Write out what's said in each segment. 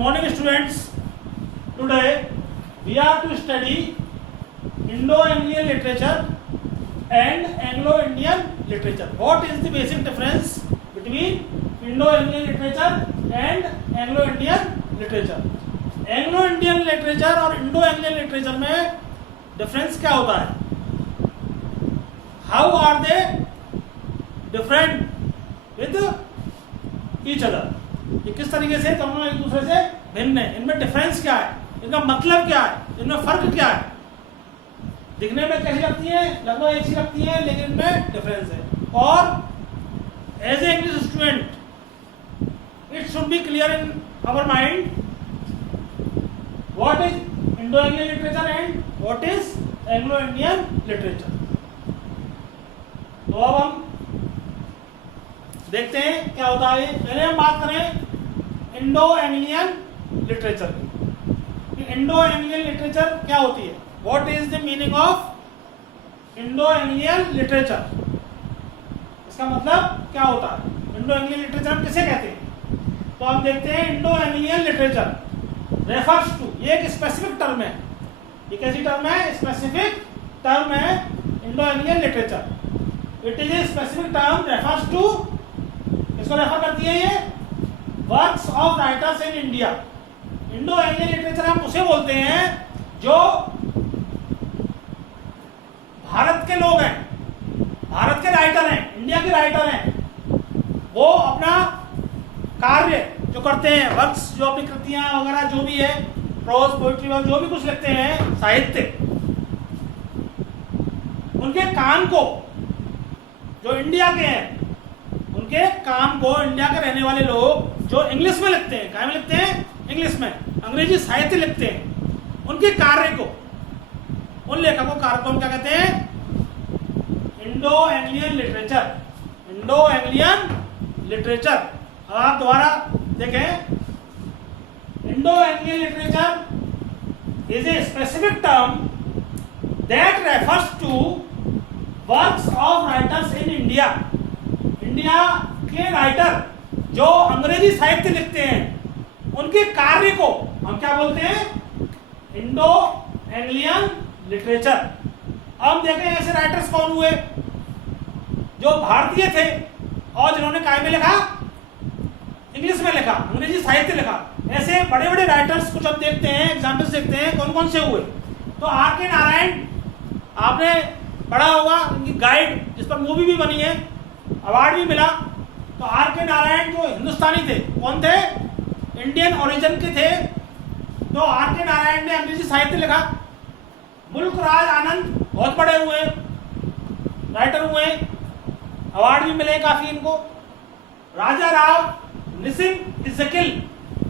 morning students. Today we are to study Indo-Anglian literature and Anglo-Indian literature. What is the basic difference between Indo-Anglian literature and Anglo-Indian literature? Anglo-Indian literature और Indo-Anglian literature में difference क्या होता है? How are they different with each other? ये किस तरीके से दोनों एक दूसरे से भिन्न है? इनमें डिफरेंस क्या है? इनका मतलब क्या है? इनमें फर्क क्या है? दिखने में कैसी लगती है? लगभग एक सी लगती है, लेकिन इनमें डिफरेंस है. और as a English student it should be clear in our mind what is Indo-Anglian literature and what is Anglo-Indian literature. तो अब हम देखते हैं क्या होता है. पहले हम बात करें इंडो-एंग्लियन लिटरेचर की. इंडो-एंग्लियन लिटरेचर क्या होती है? What is the meaning of Indo-Anglian literature? इसका मतलब क्या होता है? इंडो-एंग्लियन लिटरेचर हम किसे कहते हैं? तो हम देखते हैं इंडो-एंग्लियन लिटरेचर रेफर्स टू, ये एक स्पेसिफिक टर्म है. ये कैसी टर्म है? स्पेसिफिक टर्म है Indo-Anglian literature. It is a specific term refers to, इसको रेफर करती है ये works of writers in India. Indo-Anglian literature हम उसे बोलते हैं जो भारत के लोग हैं, भारत के राइटर हैं, इंडिया के राइटर हैं. वो अपना कार्य जो करते हैं, वर्क्स जो अपनी कृतियां वगैरह जो भी है, प्रोज पोइट्री वगैरह जो भी कुछ लिखते हैं, साहित्य, उनके काम को जो इंडिया के हैं, उनके काम को इंडिया के रहने वाले लोग जो इंग्लिश में लिखते हैं, क्या में लिखते हैं? इंग्लिश में, अंग्रेजी साहित्य लिखते हैं, उनके कार्य को, उन लेखकों कार्य को हम क्या कहते हैं? Indo-Anglian literature. Indo-Anglian literature. अब आप दोबारा देखें, Indo-Anglian literature is a specific term that refers to works of writers in India. India के राइटर जो अंग्रेजी साहित्य लिखते हैं, उनके कार्य को हम क्या बोलते हैं? Indo-Anglian literature. अब देखें ऐसे राइटर्स कौन हुए जो भारतीय थे और जिन्होंने काय में लिखा? इंग्लिश में लिखा, अंग्रेजी साहित्य लिखा. ऐसे बड़े बड़े राइटर्स कुछ हम देखते हैं, एग्जाम्पल्स देखते हैं. कौन कौन से हुए? तो आर के नारायण, आपने पढ़ा होगा, उनकी गाइड जिस पर मूवी भी बनी है, अवार्ड भी मिला. तो आर के नारायण जो हिंदुस्तानी थे, कौन थे? इंडियन ओरिजिन के थे. तो आर के नारायण ने अंग्रेजी साहित्य लिखा. मुल्क राज आनंद बहुत बड़े हुए राइटर हुए, अवार्ड भी मिले काफी इनको. राजा राव, निसिम इज़ेकिल,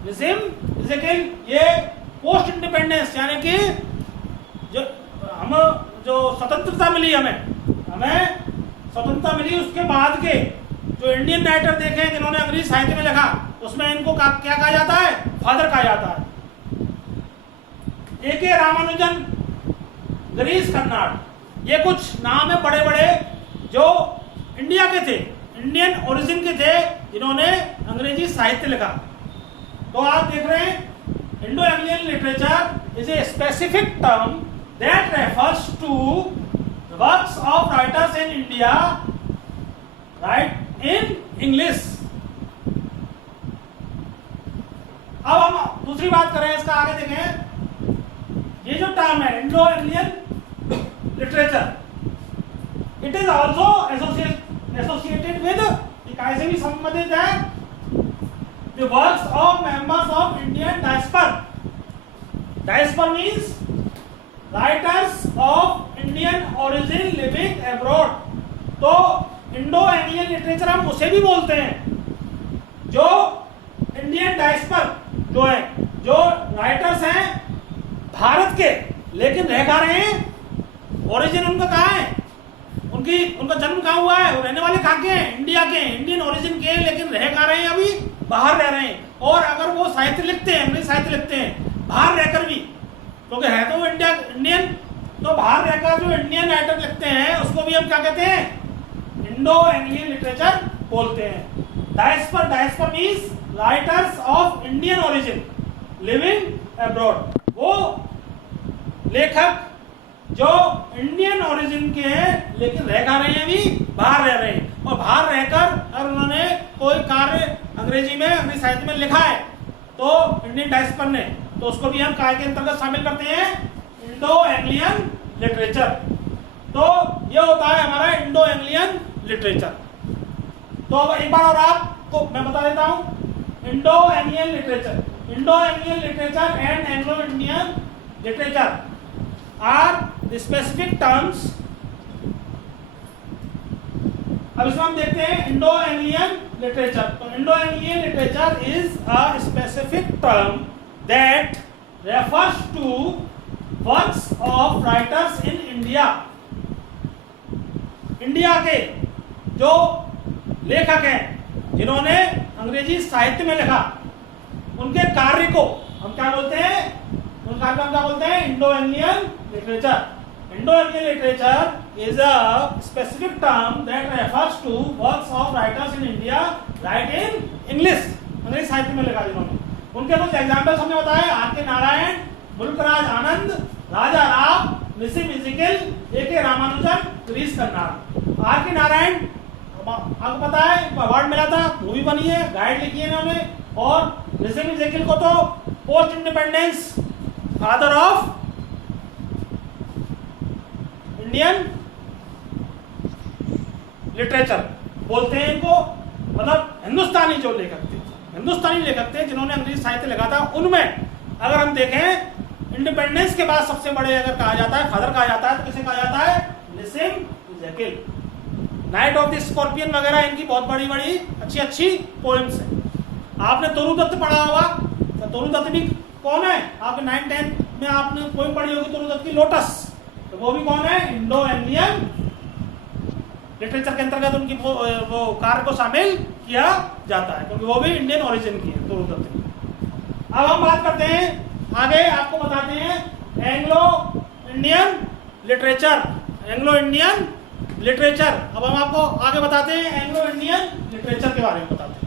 निसिम इज़ेकिल ये पोस्ट इंडिपेंडेंस यानी कि जो स्वतंत्रता मिली हमें स्वतंत्रता मिली उसके बाद के जो इंडियन राइटर देखे जिन्होंने अंग्रेजी साहित्य में लिखा, उसमें इनको क्या कहा जाता है? फादर कहा जाता है. ए.के. रामानुजन, गिरीश कर्नाड, ये कुछ नाम है बड़े बड़े जो इंडिया के थे, इंडियन ओरिजिन के थे, जिन्होंने अंग्रेजी साहित्य लिखा. तो आप देख रहे हैं Indo-Anglian literature is a specific term that refers to works of writers in India write in English. अब हम दूसरी बात करें, इसका आगे देखें. ये जो टर्म है Indo-Anglian literature, it is also associated with, कैसे भी संबंधित है, the works of members of Indian diaspora. Diaspora means writers of Indian origin living abroad. तो इंडो-एंग्लियन लिटरेचर हम उसे भी बोलते हैं जो इंडियन डायस्पर जो है, जो राइटर्स हैं भारत के, लेकिन रह कहाँ रहे हैं? ओरिजिन उनका कहाँ है? उनका जन्म कहाँ हुआ है? वो रहने वाले कहाँ के हैं? इंडिया के, इंडियन ओरिजिन के, लेकिन रह कहाँ रहे हैं? अभी बाहर रह रहे हैं. और अगर वो साहित्य लिखते हैं, अंग्रेजी साहित्य लिखते हैं बाहर रहकर भी, क्योंकि है तो वो इंडियन, तो बाहर रहकर जो इंडियन राइटर लिखते हैं उसको भी हम क्या कहते हैं? इंडो-एंग्लियन लिटरेचर बोलते हैं. Diaspora means writers of Indian origin. Living abroad, वो लेखक जो इंडियन ओरिजिन के हैं लेकिन रह कहाँ रहे हैं, अभी बाहर रह रहे हैं, और बाहर रहकर अगर उन्होंने कोई कार्य अंग्रेजी में, अंग्रेजी साहित्य में लिखा है तो इंडियन डायस्पोरा ने, तो उसको भी हम काय के अंतर्गत शामिल करते हैं, इंडो एंग्लियन लिटरेचर। तो ये होता है हमारा इंडो एंग्लियन लिटरेचर। तो अब एक बार और आपको मैं बता देता हूं, Indo Anglian literature, Indo Anglian literature and Anglo Indian literature are the specific terms. अब इसमें हम देखते हैं इंडो एंग्लियन लिटरेचर। तो Indo Anglian literature is a specific term that refers to works of writers in India. India के जो लेखक हैं जिन्होंने अंग्रेजी साहित्य में लिखा, उनके कार्य को हम क्या बोलते हैं, उन कार्य को हम क्या बोलते हैं, Indo Anglian literature. Indo Anglian literature is a specific term that refers to works of writers in India write in English, अंग्रेजी साहित्य में लिखा जिन्होंने। उनके कुछ एग्जाम्पल्स हमने बताए, आर के नारायण, मुल्कराज आनंद, राजा राव, निसिम इजिकल, ए के रामानुजन, गिरीश कर्नाड। आर के नारायण आपको पता है अवार्ड मिला था, मूवी बनी है, गाइड लिखी है इन्होंने, और निसिम इजिकल को तो post independence father of Indian literature बोलते हैं इनको, मतलब हिंदुस्तानी जो लेखक थे, हिंदुस्तानी लेखक थे जिन्होंने अंग्रेजी साहित्य लिखा था। उनमें अगर हम देखें इंडिपेंडेंस के बाद सबसे बड़े अगर कहा जाता है, फादर कहा जाता है, तो किसे कहा जाता है, Nissim Ezekiel. Night of the scorpion वगैरह इनकी बहुत बड़ी बड़ी अच्छी पोएम्स हैं। आपने तोरू दत्त पढ़ा होगा, तो तोरू दत्त भी कौन है, आपके 9th-10th में आपने पोएम पढ़ी होगी तोरू दत्त की, लोटस, तो वो भी कौन है, इंडो एंग्लियन लिटरेचर के अंतर्गत उनकी वो कार्य को शामिल किया जाता है, क्योंकि वो भी इंडियन ओरिजिन की है तोरू दत्त। अब हम बात करते हैं आगे, आपको बताते हैं Anglo Indian literature, Anglo Indian literature. अब हम आपको आगे बताते हैं एंग्लो इंडियन लिटरेचर के बारे में बताते हैं।